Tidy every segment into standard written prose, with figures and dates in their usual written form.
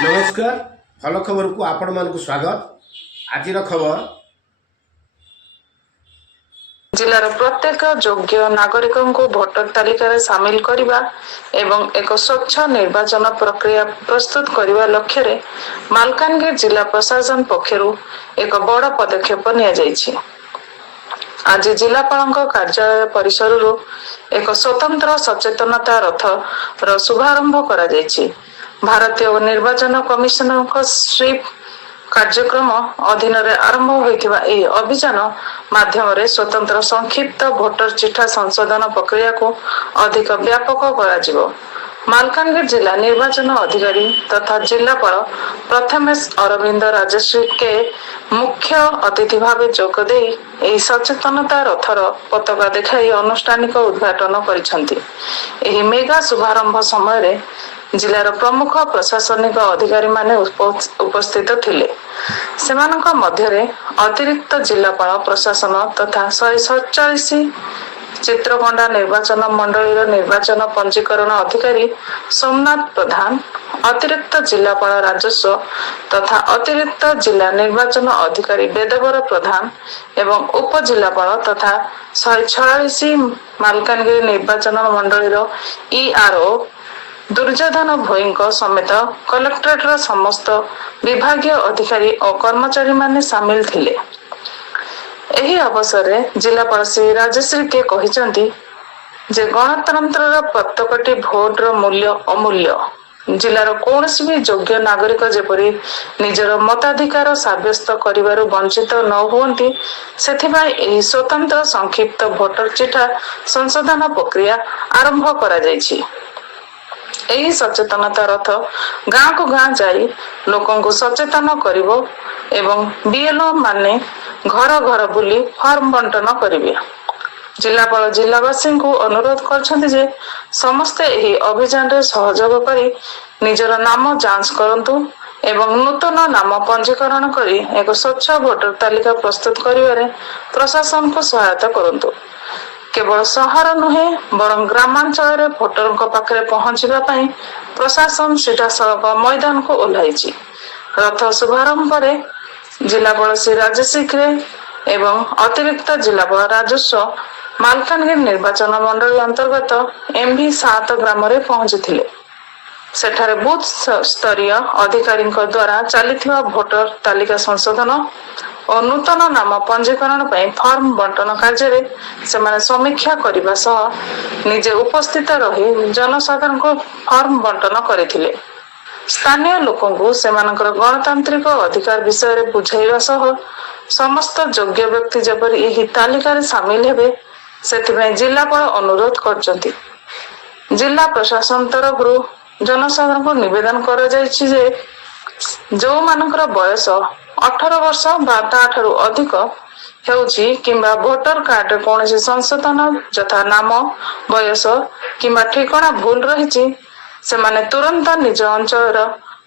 नमस्कार भल खबर को आपण मान स्वागत। आज खबर जिलार प्रत्येक योग्य नागरिक को भोटर तालिका सामिल करने एवं एक स्वच्छ निर्वाचन प्रक्रिया प्रस्तुत करने लक्ष्य रे मालकानगिरी जिला प्रशासन पक्षरु एक बड़ पदक्षेप नि आज जिलापाल कार्यालय परिसर एक स्वतंत्र सचेतनता रथ शुभारंभ करा भारतीय निर्वाचन कमिशन स्वीप कार्यक्रम अधीन आरंभ होइथिबा एही अभियान माध्यम स्वतंत्र संक्षिप्त भोटर चिठा संशोधन प्रक्रिया को अधिक व्यापक करा मालकानगिरी जिला निर्वाचन अधिकारी तथा जिलापाल प्रथमेश अरविंद राजश्री के मुख्य अतिथि भाव जोग दे एही सचेतनता रथर पताका देखाई अनुष्ठानिक उद्घाटन करिसंती। एही मेगा शुभारंभ समय जिलार प्रमुख प्रशासनिक अधिकारी माने उपस्थित थिले। सेमानक मध्यरे अतिरिक्त जिलापाल प्रशासन तथा 147 चित्रकोंडा निर्वाचन मंडलीर निर्वाचन पंजीकरण अधिकारी सोमनाथ प्रधान, अतिरिक्त जिलापाल राजस्व तथा अतिरिक्त जिला निर्वाचन अधिकारी वेदवर प्रधान एवं उपजिलापाल तथा 146 मालकानगिरी निर्वाचन मंडलीर ईआरओ दुर्योधन भोई समेत कलेक्टरेटर समस्त विभागीय अधिकारी और कर्मचारी माने सामिल थिले। एही अवसर में जिलापाल श्री राजश्री के कहिसंती जे गणतंत्र प्रत्येकटी भोटर मूल्य अमूल्य। जिलार कौनसी भी योग्य नागरिक जेपरी निजर मताधिकार साब्यस्त करिवारु वंचित न हुअंती सेथिबाई एही स्वतंत्र संक्षिप्त भोटर चिठा संशोधन प्रक्रिया आरंभ करा जायछि। एही सचेतनता रथ गाँ को गाँ जाई लोकों को सचेतन करिवो एवं बीएलओ माने घर घर बुली फॉर्म बंटन करिवे। जिलापाल जिलावासी को अनुरोध करछन्ति जे समस्त एही अभियान रे सहयोग करी निजर नाम जांच करंतु एवं नूतन नाम पंजीकरण करी एक स्वच्छ भोटर तालिका प्रस्तुत करिवारे प्रशासन को सहायता करंतु। केवल सहर नुहे बरं ग्रामांचल भोटर पाखे पहुंचवा प्रशासन सीधासलख मैदान को ओह्लाई। रथ शुभारंभ जिलापाल श्री राजश्री एवं अतिरिक्त जिलापाल राजस्व मालकानगिरी निर्वाचन मंडली अंतर्गत एमभी 7 ग्राम रे पहुंची। सेठारे बूथ स्तरीय अधिकारी द्वारा चलीथिबा भोटर तालिका संशोधन और नूतन नाम पंजीकरण फॉर्म बंटन कार्य से समीक्षा करने सह निजे उपस्थित रही जनसाधारण को फॉर्म बंटन करथिले। स्थानीय लोकों को सेमानकर गणतांत्रिक अधिकार विषय रे बुझाइबा सह समस्त योग्य व्यक्ति जेपरि एही तालिका रे शामिल हेबे सेथिबे जिलापाल अनुरोध करचंती। जिला प्रशासन तरफ जनसाधारण को निवेदन करा जायछि जे जो मानकर बयस 18 वर्ष बा ताठू अधिक हेउछि किंबा भोटर कार्ड कौन संशोधन यथा नाम बयस किंबा ठिकाना भूल रही से माने तुरंत निज अंचल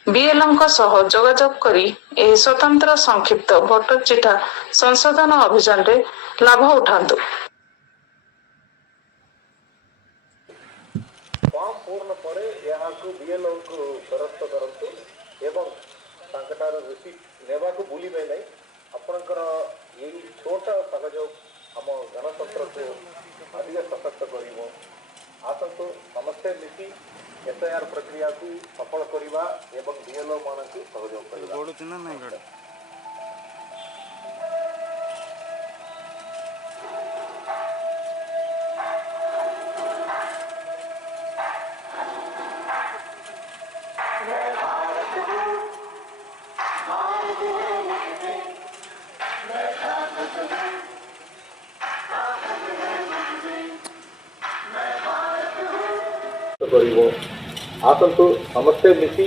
बीएलओ सह जोगाजोग करी एही स्वतंत्र संक्षिप्त भोटर चिठा संशोधन अभियान रे लाभ उठांतु। फॉर्म पूर्ण परे यहाकू बीएलओ को दरस्त करंतु एवं तांकटार रिसीट नेबा को भूलिबे नै। आपनकर एही छोटा सहयोग हम गणतंत्र को अधिक सशक्त करिवो। आसंतु समस्या मिसी एसआईआर प्रक्रिया को सफल करिवा एवं बीएलओ मान को सहयोग करिवा। गोड़ चिन्ह नहीं गड़ आसंतु समस्ते मिसी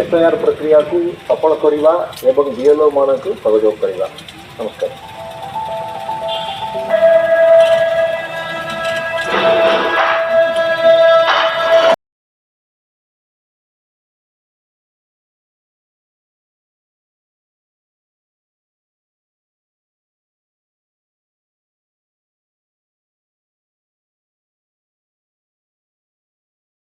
एसआईआर प्रक्रिया को सफल करिवा एवं बीएलओ मान को सहयोग करिवा। नमस्कार।